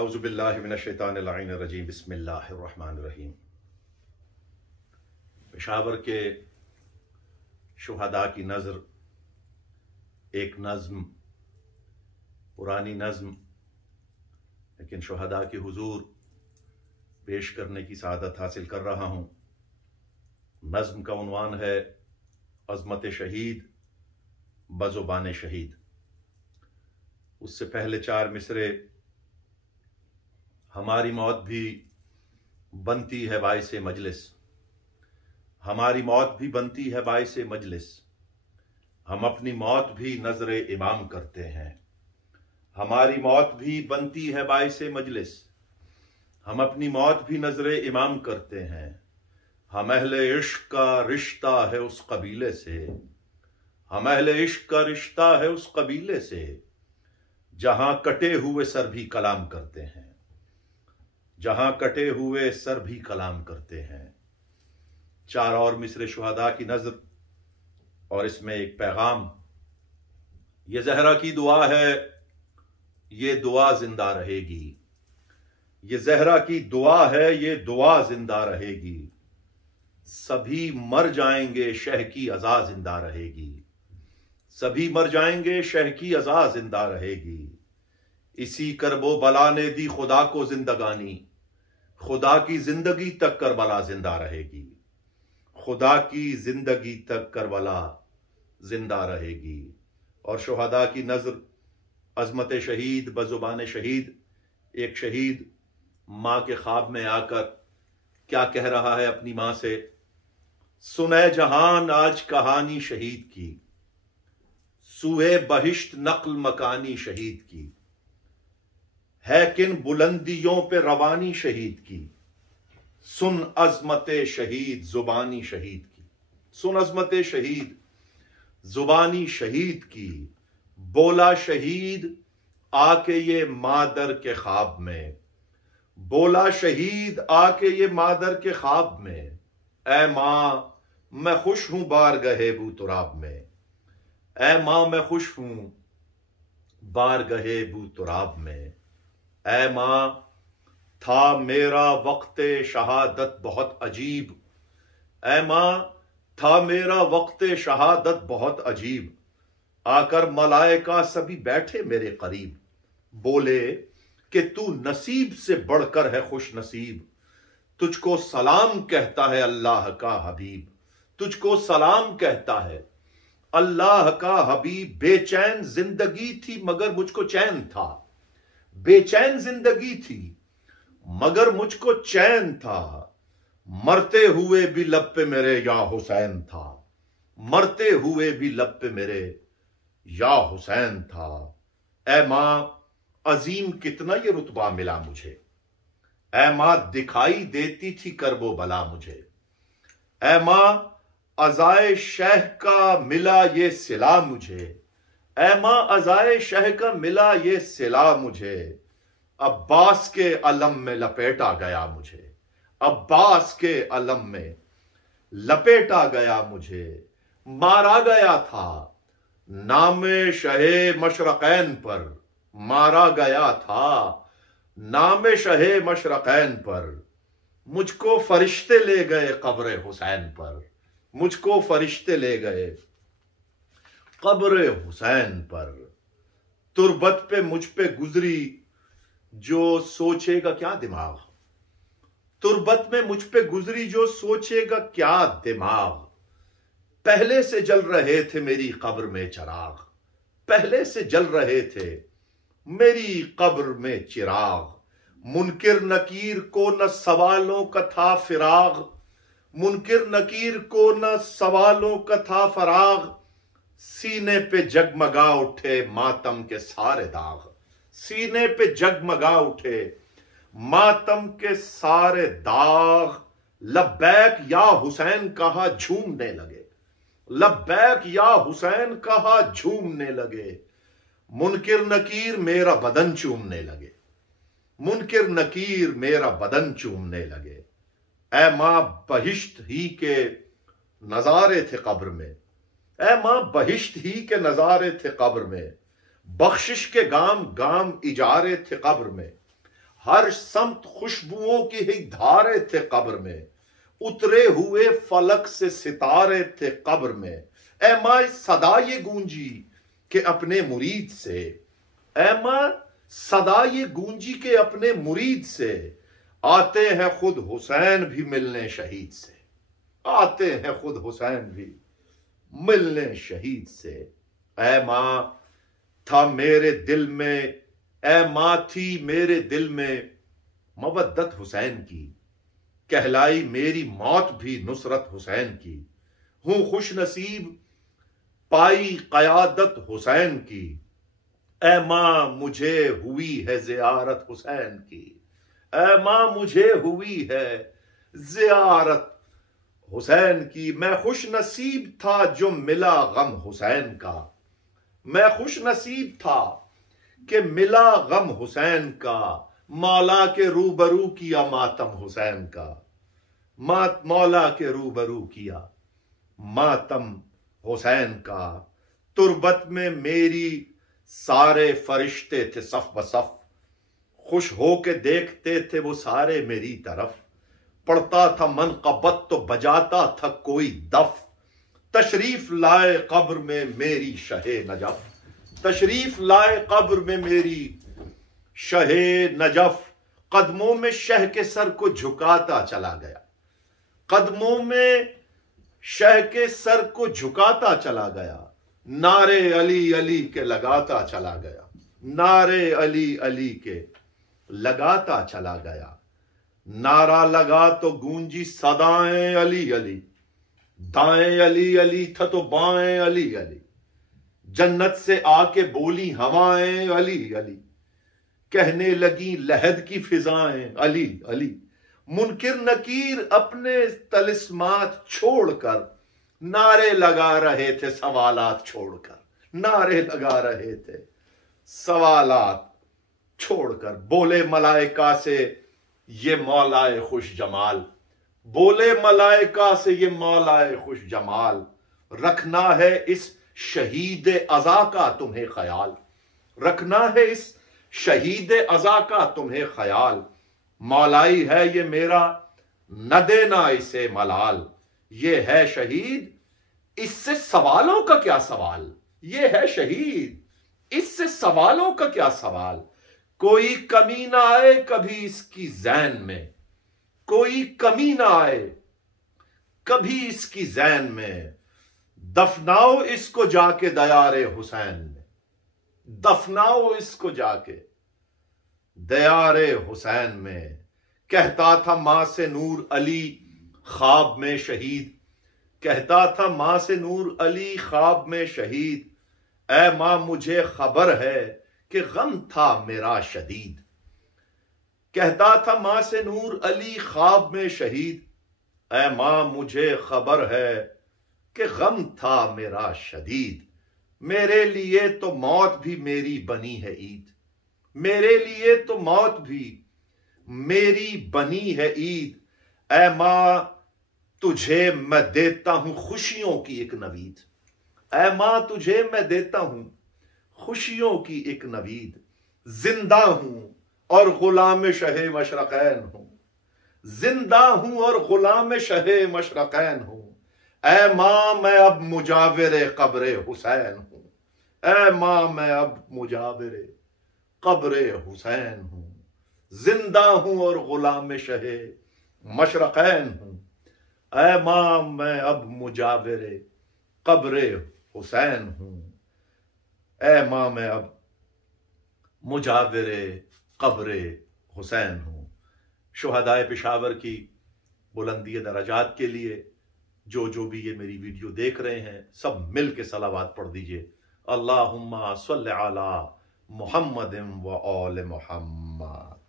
اعوذ باللہ من الشیطان اللعین الرجیم بسم اللہ الرحمن الرحیم۔ پشاور کے شہداء کی نظر ایک نظم، پرانی نظم لیکن شہداء کے حضور پیش کرنے کی سعادت حاصل کر رہا ہوں۔ نظم کا عنوان ہے عظمت شہید بزبان شہید۔ اس سے پہلے چار مصرے: ہماری موت بھی بنتی ہے باعث مجلس، ہماری موت بھی بنتی ہے باعث مجلس، ہم اپنی موت بھی نظر امام کرتے ہیں، ہماری موت بھی بنتی ہے باعث مجلس، ہم اپنی موت بھی نظر امام کرتے ہیں، ہم اہل عشق کا رشتہ ہے اس قبیلے سے، ہم اہل عشق کا رشتہ ہے اس قبیلے سے، جہاں کٹے ہوئے سر بھی کلام کرتے ہیں، جہاں کٹے ہوئے سر بھی کلام کرتے ہیں۔ چار اور مصرے شہداء کی نظر اور اس میں ایک پیغام: یہ زہرا کی دعا ہے، یہ دعا زندہ رہے گی، یہ زہرا کی دعا ہے، یہ دعا زندہ رہے گی، سبھی مر جائیں گے شہ کی عزا زندہ رہے گی، سبھی مر جائیں گے شہ کی عزا زندہ رہے گی، اسی کرب و بلا نے دی خدا کو زندگانی، خدا کی زندگی تک کربلا زندہ رہے گی، خدا کی زندگی تک کربلا زندہ رہے گی۔ اور شہداء کی نظر عظمت شہید بزبان شہید۔ ایک شہید ماں کے خواب میں آ کر کیا کہہ رہا ہے اپنی ماں سے: سنے جہان آج کہانی شہید کی، سوئے بہشت نقل مکانی شہید کی، ہے کن بلندیوں پہ روانی شہید کی، سن عظمت شہید زبانی شہید کی، سن عظمت شہید زبانی شہید کی، بولا شہید آ کے یہ مادر کے خواب میں، بولا شہید آ کے یہ مادر کے خواب میں، اے ماں میں خوش ہوں بارگہ بو تراب میں، اے ماں میں خوش ہوں بارگہ بو تراب میں، اے ماں تھا میرا وقت شہادت بہت عجیب، اے ماں تھا میرا وقت شہادت بہت عجیب، آ کر ملائکہ سبھی بیٹھے میرے قریب، بولے کہ تو نصیب سے بڑھ کر ہے خوش نصیب، تجھ کو سلام کہتا ہے اللہ کا حبیب، تجھ کو سلام کہتا ہے اللہ کا حبیب، بے چین زندگی تھی مگر مجھ کو چین تھا، بے چین زندگی تھی مگر مجھ کو چین تھا، مرتے ہوئے بھی لب پہ میرے یا حسین تھا، مرتے ہوئے بھی لب پہ میرے یا حسین تھا، اے ماں عظیم کتنا یہ رتبہ ملا مجھے، اے ماں دکھائی دیتی تھی کرب و بلا مجھے، اے ماں عزائے شہ کا ملا یہ صلہ مجھے، اے ماں عزائے شہ کا ملا یہ صلہ مجھے، عباس کے علم میں لپیٹا گیا مجھے، عباس کے علم میں لپیٹا گیا مجھے، مارا گیا تھا نام شہ مشرقین پر، مارا گیا تھا نام شہ مشرقین پر، مجھ کو فرشتے لے گئے قبر حسین پر، مجھ کو فرشتے لے گئے قبر حسین پر، تربت پہ مجھ پہ گزری جو سوچے گا کیا دماغ، تربت میں مجھ پہ گزری جو سوچے گا کیا دماغ، پہلے سے جل رہے تھے میری قبر میں چراغ، پہلے سے جل رہے تھے میری قبر میں چراغ، منکر نکیر کو نہ سوالوں کا تھا فراغ، منکر نکیر کو نہ سوالوں کا تھا فراغ، سینے پہ جگمگا اٹھے ماتم کے سارے داغ، سینے پہ جگمگا اٹھے ماتم کے سارے داغ، لبیک یا حسین کہا جھومنے لگے، لبیک یا حسین کہا جھومنے لگے، منکر نکیر میرا بدن چومنے لگے، منکر نکیر میرا بدن چومنے لگے، اے ماں بہشت ہی کے نظارے تھے قبر میں، اے ماں بہشت ہی کے نظارے تھے قبر میں، بخشش کے گام گام اجارے تھے قبر میں، ہر سمت خوشبوؤں کی ہی دھارے تھے قبر میں، اترے ہوئے فلک سے ستارے تھے قبر میں۔ اے ماں صدا یہ گونجی کہ اپنے مرید سے، اے ماں صدا یہ گونجی کہ اپنے مرید سے، آتے ہیں خود حسین بھی ملنے شہید سے، آتے ہیں خود حسین بھی ملنے شہید سے۔ اے ماں تھا میرے دل میں، اے ماں تھی میرے دل میں مودت حسین کی، کہلائی میری موت بھی نصرت حسین کی۔ ہوں خوش نصیب پائی قیادت حسین کی، اے ماں مجھے ہوئی ہے زیارت حسین کی، اے ماں مجھے ہوئی ہے زیارت حسین کی۔ میں خوش نصیب تھا جو ملا غم حسین کا، میں خوش نصیب تھا کہ ملا غم حسین کا، مولا کے روبرو کیا ماتم حسین کا، مولا کے روبرو کیا ماتم حسین کا۔ تربت میں میری سارے فرشتے تھے صف بصف، خوش ہو کے دیکھتے تھے وہ سارے میری طرف، پڑھتا تھا منقبت تو بجاتا تھا کوئی دف، تشریف لائے قبر میں میری شہ نجف، تشریف لائے قبر میں میری شہ نجف۔ قدموں میں شہ کے سر کو جھکاتا چلا گیا، قدموں میں شہ کے سر کو جھکاتا چلا گیا، نعرے علی علی کے لگاتا چلا گیا، نعرے علی علی کے لگاتا چلا گیا۔ نعرہ لگا تو گونجی صدائیں علی علی، دائیں علی علی تھا تو بائیں علی علی، جنت سے آ کے بولی ہوائیں علی علی، کہنے لگی لہد کی فضائیں علی علی۔ منکر نکیر اپنے طلسمات چھوڑ کر نعرے لگا رہے تھے سوالات چھوڑ کر، نعرے لگا رہے تھے سوالات چھوڑ کر۔ بولے ملائکہ سے یہ مولائے خوش جمال، بولے ملائکہ سے یہ مولائے خوش جمال، رکھنا ہے اس شہید عزا کا تمہیں خیال، رکھنا ہے اس شہید عزا کا تمہیں خیال، مولائی ہے یہ میرا نہ دینا اسے ملال، یہ ہے شہید اس سے سوالوں کا کیا سوال، یہ ہے شہید اس سے سوالوں کا کیا سوال۔ کوئی کمی نہ آئے کبھی اس کی ذہن میں، کوئی کمی نہ آئے کبھی اس کی ذہن میں، دفناؤ اس کو جا کے دیار حسین میں، دفناؤ اس کو جا کے دیار حسین میں۔ کہتا تھا ماں سے نور علی خواب میں شہید، کہتا تھا ماں سے نور علی خواب میں شہید، اے ماں مجھے خبر ہے کہ غم تھا میرا شدید، کہتا تھا ماں سے نور علی خواب میں شہید، اے ماں مجھے خبر ہے کہ غم تھا میرا شدید۔ میرے لیے تو موت بھی میری بنی ہے عید، میرے لیے تو موت بھی میری بنی ہے عید، اے ماں تجھے میں دیتا ہوں خوشیوں کی ایک نوید، اے ماں تجھے میں دیتا ہوں خوشیوں کی ایک نوید، زندہ ہوں اور غلام شہ مشرقین ہوں، زندہ ہوں اور غلام شہ مشرقین ہوں، اے ماں میں اب مجاور قبر حسین ہوں، اے ماں میں اب مجاور قبر حسین ہوں، زندہ ہوں اور غلام شہ مشرقین ہوں، اے ماں میں اب مجاور قبر حسین ہوں، اے ماں میں اب مجاور قبر حسین ہوں۔ شہدائے پشاور کی بلندی درجات کے لیے جو بھی یہ میری ویڈیو دیکھ رہے ہیں سب مل کے صلوات پڑھ دیجئے، اللہم صلی علی محمد و آل محمد۔